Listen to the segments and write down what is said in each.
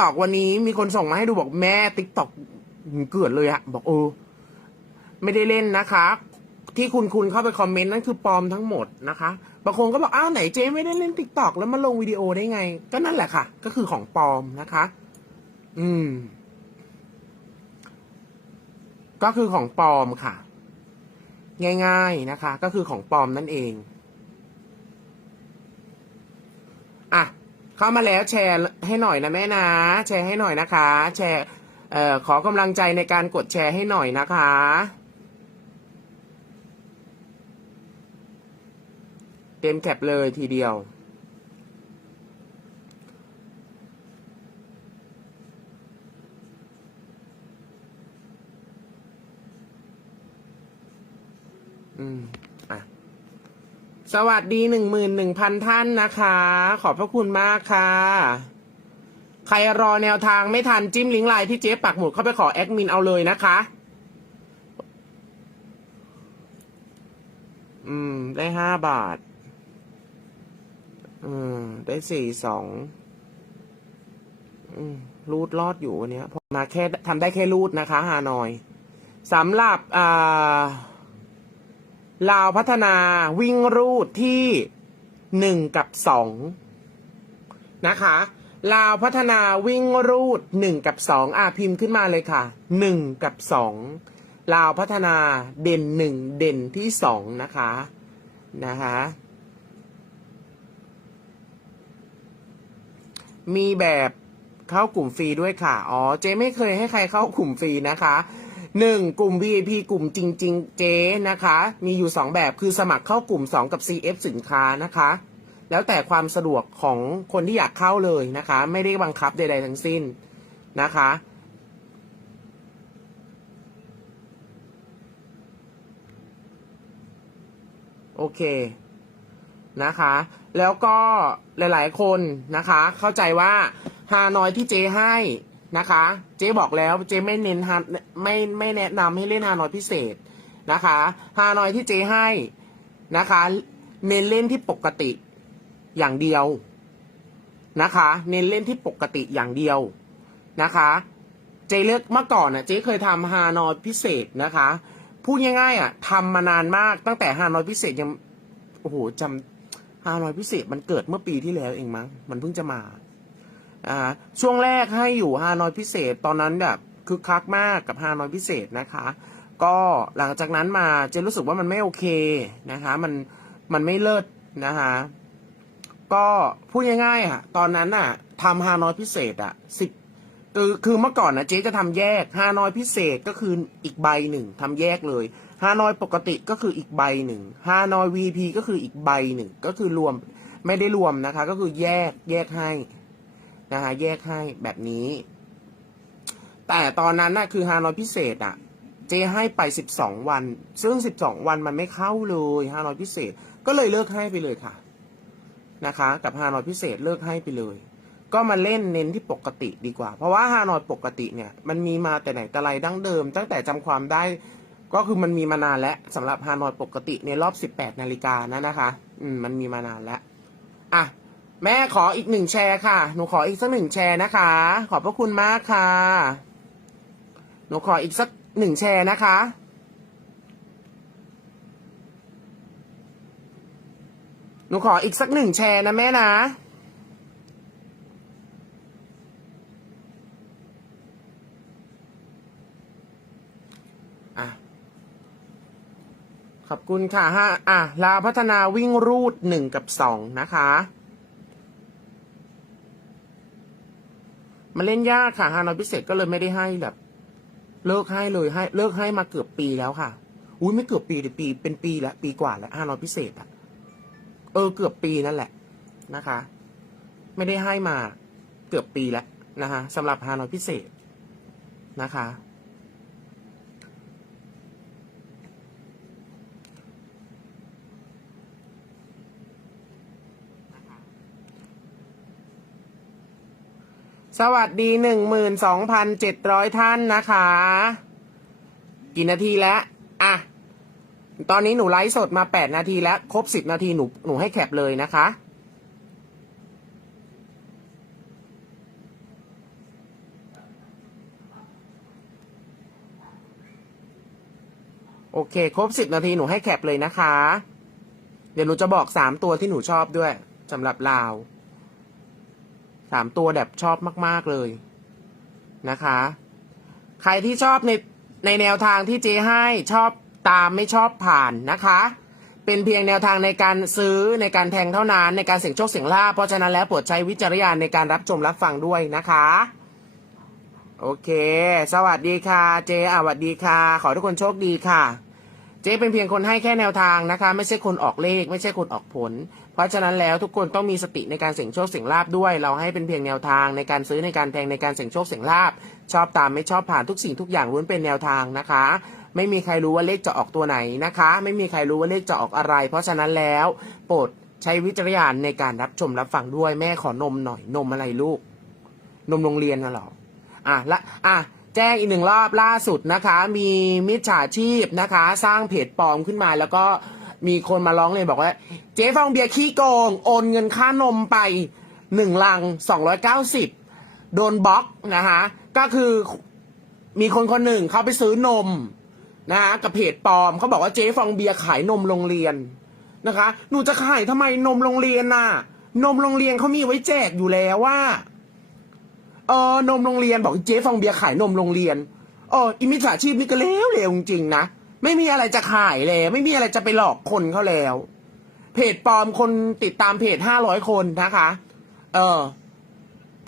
ตอกวันนี้มีคนส่งมาให้ดูบอกแม่ติ๊กตอกเกิดเลยอะบอกเออไม่ได้เล่นนะคะ ที่คุณคุณเข้าไปคอมเมนต์นั่นคือปลอมทั้งหมดนะคะบางคนก็บอกอ้าวไหนเจ๊ไม่ได้เล่นติ๊กตอกแล้วมาลงวิดีโอได้ไง ก็นั่นแหละค่ะ ก็คือของปลอมนะคะ อืม ก็คือของปลอมค่ะ ง่าย ๆนะคะ ก็คือของปลอมนั่นเอง อะ เข้ามาแล้วแชร์ให้หน่อยนะแม่นะ แชร์ให้หน่อยนะคะ แชร์เอ่อขอกำลังใจในการกดแชร์ให้หน่อยนะคะ เต็มแคปเลยทีเดียวอืม สวัสดีหนึ่งหมื่นหนึ่งพันท่านนะคะ ขอบพระคุณมากค่ะ ใครรอแนวทางไม่ทันจิ้มลิงก์ไลน์ที่เจ๊ปักหมุดเข้าไปขอแอดมินเอาเลยนะคะ อืม ได้ห้าบาท อืม ได้สี่สอง อืม รูดรอดอยู่วันนี้พอมาแค่ทำได้แค่รูดนะคะ ฮานอยสำหรับอ่า ลาวพัฒนาวิ่งรูดที่หนึ่งกับสองนะคะลาวพัฒนาวิ่งรูดหนึ่งกับสองอะพิมพ์ขึ้นมาเลยค่ะหนึ่งกับสองลาวพัฒนาเด่นหนึ่งเด่นที่สองนะคะนะคะมีแบบเข้ากลุ่มฟรีด้วยค่ะ อ๋อ เจ๊ไม่เคยให้ใครเข้ากลุ่มฟรีนะคะ หนึ่งกลุ่ม VIP กลุ่มจริง ๆ เจ๊นะคะ มีอยู่สองแบบคือสมัครเข้ากลุ่มสองกับ CF สินค้านะคะ แล้วแต่ความสะดวกของคนที่อยากเข้าเลยนะคะ ไม่ได้บังคับใดๆทั้งสิ้นนะคะ โอเคนะคะ แล้วก็หลายๆคนนะคะ เข้าใจว่าฮานอยที่เจ๊ให้ นะคะ เจ๊บอกแล้วเจ๊ไม่เน้นฮาไม่ไม่แนะนำให้เล่นฮานอยพิเศษนะคะฮานอยที่เจ๊ให้นะคะ เน้นเล่นที่ปกติอย่างเดียวนะคะ เน้นเล่นที่ปกติอย่างเดียวนะคะ เจ๊เลือกเมื่อก่อนอะเจ๊เคยทำฮานอยพิเศษนะคะพูดง่ายๆอะทำมานานมากตั้งแต่ฮานอยพิเศษยังโอ้โหจำฮานอยพิเศษมันเกิดเมื่อปีที่แล้วเองมั้งมันเพิ่งจะมา อ่าช่วงแรกให้อยู่ฮานอยพิเศษตอนนั้นแบบคึกคักมากกับฮานอยพิเศษนะคะ ก็หลังจากนั้นมาเจนรู้สึกว่ามันไม่โอเคนะคะมันมันไม่เลิศนะคะก็พูดง่ายๆอะตอนนั้นอะทำฮานอยพิเศษอะสิบคือคือเมื่อก่อนนะเจ๊จะทำแยกฮานอยพิเศษก็คืออีกใบหนึ่งทำแยกเลยฮานอยปกติก็คืออีกใบหนึ่งฮานอย VP ก็คืออีกใบหนึ่งก็คือรวมไม่ได้รวมนะคะ ก็คือแยกแยกให้ นะคะแยกให้แบบนี้ แต่ตอนนั้นน่ะคือฮานอยพิเศษอะ เจให้ไปสิบสองวัน ซึ่งสิบสองวันมันไม่เข้าเลยฮานอยพิเศษ ก็เลยเลิกให้ไปเลยค่ะ นะคะ กับฮานอยพิเศษเลิกให้ไปเลย ก็มาเล่นเน้นที่ปกติดีกว่า เพราะว่าฮานอยปกติเนี่ย มันมีมาแต่ไหนแต่ไรดั้งเดิม ตั้งแต่จำความได้ก็คือมันมีมานานแล้วสำหรับฮานอยปกติในรอบสิบแปดนาฬิกานะนะคะ อืม มันมีมานานแล้ว อะ แม่ขออีกหนึ่งแชร์ค่ะ หนูขออีกสักหนึ่งแชร์นะคะ ขอบพระคุณมากค่ะ หนูขออีกสักหนึ่งแชร์นะคะ หนูขออีกสักหนึ่งแชร์นะแม่นะ อะ ขอบคุณค่ะฮะอะ ลาพัฒนาวิ่งรูดหนึ่งกับสองนะคะ มันเล่นยากค่ะฮานอยพิเศษก็เลยไม่ได้ให้แบบ เลิกให้เลยให้ เลิกให้มาเกือบปีแล้วค่ะ อุ้ยไม่เกือบปีแต่ปี เป็นปีละปีกว่าแล้วฮานอยพิเศษอะเออเกือบปีนั่นแหละนะคะ ไม่ได้ให้มาเกือบปีแล้วนะคะสำหรับฮานอยพิเศษนะคะ สวัสดีหนึ่งหมื่นสองพันเจ็ดร้อยท่านนะคะ กี่นาทีแล้วอะตอนนี้หนูไลฟ์สดมาแปดนาทีแล้ว ครบสิบนาทีหนูหนูให้แคปเลยนะคะโอเค ครบสิบนาทีหนูให้แคปเลยนะคะ เดี๋ยวหนูจะบอกสามตัวที่หนูชอบด้วยสำหรับลาว สามตัวแบบชอบมาก ๆ เลยนะคะ ใครที่ชอบในในแนวทางที่เจให้ชอบตามไม่ชอบผ่านนะคะ เป็นเพียงแนวทางในการซื้อในการแทงเท่านั้นในการเสี่ยงโชคเสี่ยงลาภเพราะฉะนั้นแล้วโปรดใช้วิจารณญาณในการรับชมรับฟังด้วยนะคะ โอเค สวัสดีค่ะ เจอะสวัสดีค่ะ ขอทุกคนโชคดีค่ะ จ๊เป็นเพียงคนให้แค่แนวทางนะคะ ไม่ใช่คนออกเลข ไม่ใช่คนออกผล เพราะฉะนั้นแล้วทุกคนต้องมีสติในการเสี่ยงโชคเสี่ยงลาบด้วย เราให้เป็นเพียงแนวทางในการซื้อในการแทงในการเสี่ยงโชคเสี่ยงลาบชอบตามไม่ชอบผ่านทุกสิ่งทุกอย่างล้วนเป็นแนวทางนะคะ ไม่มีใครรู้ว่าเลขจะออกตัวไหนนะคะ ไม่มีใครรู้ว่าเลขจะออกอะไร เพราะฉะนั้นแล้วโปรดใช้วิจารณญาณในการรับชมรับฟังด้วยแม่ขอนมหน่อยนมอะไรลูก นมโรงเรียนน่ะหรออะละอะ แจ้งอีกหนึ่งรอบล่าสุดนะคะ มีมิจฉาชีพนะคะ สร้างเพจปลอมขึ้นมาแล้วก็มีคนมาร้องเลยบอกว่า เจ๊ฟองเบียร์ขี้โกง โอนเงินค่านมไปหนึ่งลังสองร้อยเก้าสิบโดนบล็อกนะคะก็คือมีคนคนหนึ่งเขาไปซื้อนมนะคะกับเพจปลอมเขาบอกว่าเจ๊ฟองเบียร์ขายนมโรงเรียนนะคะ หนูจะขายทำไมนมโรงเรียนน่ะ นมโรงเรียนเขามีไว้แจกอยู่แล้วว่า เออนมโรงเรียนบอกเจ๊ฟองเบียร์ขายนมโรงเรียนเอออิมิจฉาชีพนี่ก็เลวเลวจริงๆนะไม่มีอะไรจะขายแล้ว ไม่มีอะไรจะไปหลอกคนเขาแล้ว เพจปลอมคนติดตามเพจห้าร้อยคนนะคะ เออ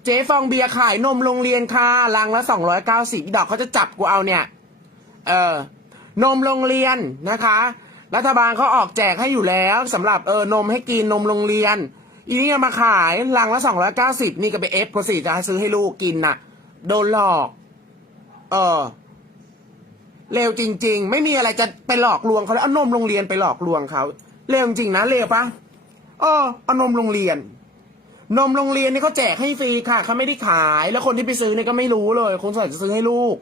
เจ๊ฟองเบียร์ขายนมโรงเรียนค่ะลังละสองร้อยเก้าสิบดอกเขาจะจับกูเอาเนี่ย เออนมโรงเรียนนะคะ รัฐบาลเขาออกแจกให้อยู่แล้วสำหรับเออนมให้กินนมโรงเรียน อีนี่มาขายลังละสองร้อยเก้าสิบนี่ก็ไปเอฟพอสิจะซื้อให้ลูกกินน่ะ โดนหลอก เออเลวจริง ๆ ไม่มีอะไรจะไปหลอกลวงเขาแล้วเอานมโรงเรียนไปหลอกลวงเขาเลวจริงนะเลวปะเออเอานมโรงเรียน นมโรงเรียนนี่เขาแจกให้ฟรีค่ะเขาไม่ได้ขาย แล้วคนที่ไปซื้อเนี่ยก็ไม่รู้เลยคนส่วนจะซื้อให้ลูก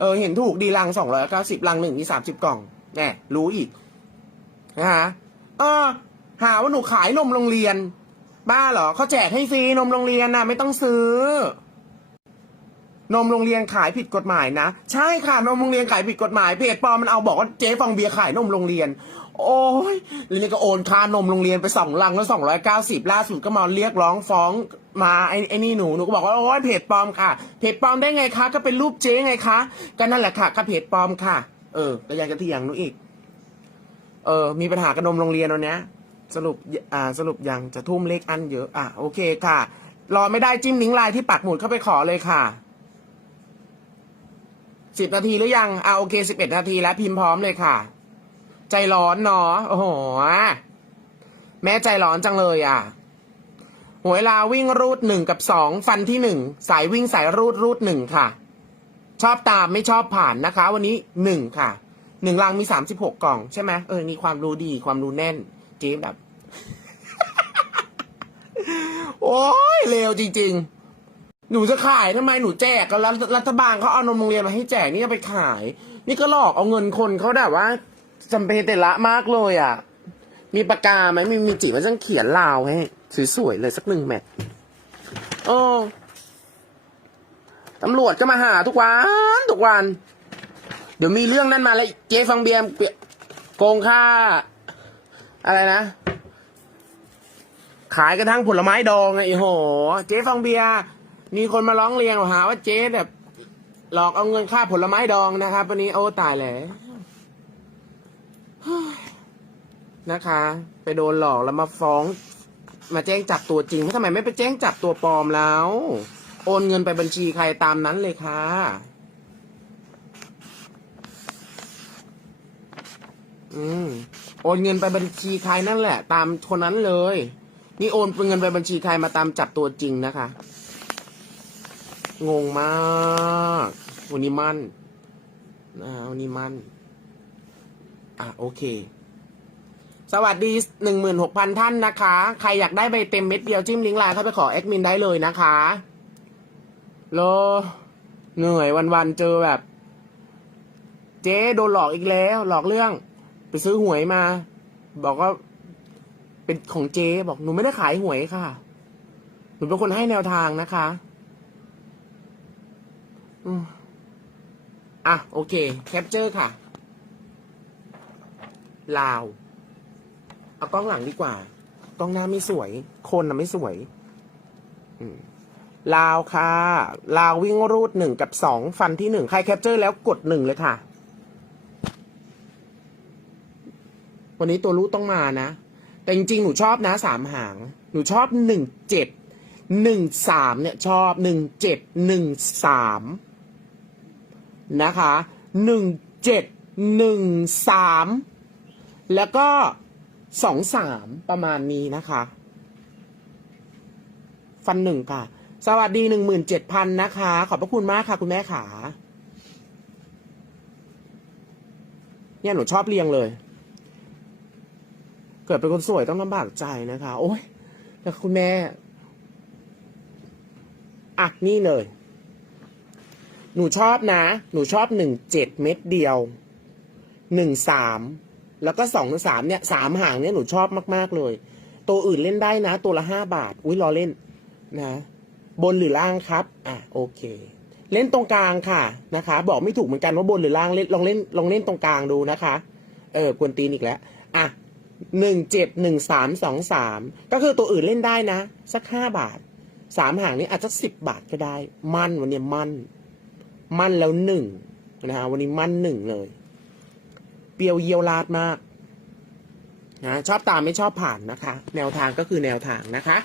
เออ เห็นถูกดีลังสองร้อยเก้าสิบลังหนึ่งมีสามสิบกล่องแน่รู้อีกนะฮะเออหาว่าหนูขายนมโรงเรียน บ้าเหรอเขาแจกให้ฟรีนมโรงเรียนนะไม่ต้องซื้อ นมโรงเรียนขายผิดกฎหมายนะ ใช่ค่ะนมโรงเรียนขายผิดกฎหมายเพจปลอมมันเอาบอกว่าเจ๊ฟองเบียร์ขายนมโรงเรียน โอ้ยแล้วนี่ก็โอนค่านมโรงเรียนไปสองลังแล้วสองร้อยเก้าสิบล่าสุดก็มาเรียกร้องฟ้องมาไอ้ไอ้นี่หนูหนูก็บอกว่าโอ้ยเพจปลอมค่ะ เพจปลอมได้ไงคะ ก็เป็นรูปเจ๊ไงคะก็นั่นแหละค่ะก็เพจปลอมค่ะ เออแล้วยังจะเถียงหนูอีก เออ มีปัญหากับนมโรงเรียนตอนเนี้ย สรุปอ่าสรุปยังจะทุ่มเลขอันเยอะอะโอเคค่ะ รอไม่ได้จิ้มลิงก์ไลน์ที่ปักหมุดเข้าไปขอเลยค่ะสิบนาทีหรือยังอ่าโอเคสิบเอ็ดนาทีแล้วพิมพ์พร้อมเลยค่ะ ใจร้อนเนาะโอ้โหแม่ใจร้อนจังเลยอะหวยลาวิ่งรูดหนึ่งกับสองฟันที่หนึ่งสายวิ่งสายรูดรูดหนึ่งค่ะ ชอบตามไม่ชอบผ่านนะคะ วันนี้หนึ่งค่ะหนึ่งลังมีสามสิบหกกล่องใช่ไหมเออนี่ความรู้ดีความรู้แน่นเจ๊แบบ โอ้ยเลวจริง ๆ หนูจะขายทำไมหนูแจกกันแล้วรัฐบาลเขาเอานมโรงเรียนมาให้แจกนี่จะไปขาย นี่ก็หลอกเอาเงินคนเขาแบบว่าจำเป็นแต่ละมากเลยอะ มีปากกาไหมมีมีจีมันต้องเขียนลาวให้สวยๆเลยสักหนึ่งแมทโอ้ตำรวจก็มาหาทุกวันทุกวัน เดี๋ยวมีเรื่องนั้นมาแล้วเจ๊ฟังเบียร์โกงค่า อะไรนะ ขายกระทั่งผลไม้ดองไงไอ้โห เจ๊ฟังเบียร์มีคนมาร้องเรียนหาว่าเจ๊แบบหลอกเอาเงินค่าผลไม้ดองนะครับวันนี้โอ้ตายแล้วนะคะ ไปโดนหลอกแล้วมาฟ้อง มาแจ้งจับตัวจริงทำไมไม่ไปแจ้งจับตัวปลอมแล้ว โอนเงินไปบัญชีใครตามนั้นเลยค่ะอืมโอนเงินไปบัญชีใครนั่นแหละ ตามคนนั้นเลย นี่โอนเงินไปบัญชีใครมาตามจับตัวจริงนะคะ งงมาก วันนี้มั่นนะวันนี้มั่น อะโอเค สวัสดีหนึ่งหมื่นหกพันท่านนะคะ ใครอยากได้ใบเต็มเม็ดเดียวจิ้มลิงก์ไลน์เข้าไปขอแอดมินได้เลยนะคะโลเหนื่อยวันๆเจอแบบ เจ๊โดนหลอกอีกแล้ว หลอกเรื่อง ไปซื้อหวยมา บอกว่า เป็นของเจ๊บอกหนูไม่ได้ขายหวยค่ะ หนูเป็นคนให้แนวทางนะคะอืมอะ โอเค แคปเจอร์ค่ะ ลาว เอากล้องหลังดีกว่า กล้องหน้าไม่สวย คนน่ะไม่สวย อืมลาวค่ะ ลาววิ่งรูดหนึ่งกับสองฟันที่หนึ่งใครแคปเจอร์แล้วกดหนึ่งเลยค่ะ วันนี้ตัวรูดต้องมานะ แต่จริงๆ หนูชอบนะสามหาง หนูชอบหนึ่งเจ็ดหนึ่งสามเนี่ยชอบหนึ่งเจ็ดหนึ่งสามนะคะหนึ่งเจ็ดหนึ่งสามแล้วก็สองสามประมาณนี้นะคะ ฟันหนึ่งค่ะ สวัสดีหนึ่งหมื่นเจ็ดพันนะคะ ขอบพระคุณมากค่ะ คุณแม่ขาเนี่ยหนูชอบเรียงเลย เกิดเป็นคนสวยต้องลำบากใจนะคะ โอ้ยแต่คุณแม่อะนี่เลย หนูชอบนะ หนูชอบหนึ่งเจ็ดเม็ดเดียวหนึ่งสามแล้วก็สองสามเนี่ยสามหางเนี่ยหนูชอบมาก ๆ เลย ตัวอื่นเล่นได้นะ ตัวละห้าบาท อุ้ยรอเล่นนะ บนหรือล่างครับ อะโอเค เล่นตรงกลางค่ะนะคะ บอกไม่ถูกเหมือนกันว่าบนหรือล่างเล่นลองเล่นลองเล่นตรงกลางดูนะคะ เออกวนตีนอีกแล้ว อะ หนึ่งเจ็ดหนึ่งสามสองสามก็คือตัวอื่นเล่นได้นะ สักห้าบาทสามหางนี้อาจจะสิบบาทก็ได้ มั่นวันนี้มั่น มั่นแล้วหนึ่งนะฮะวันนี้มั่นหนึ่งเลย เปรียวเยียวลาดมากนะชอบตามไม่ชอบผ่านนะคะ แนวทางก็คือแนวทางนะคะ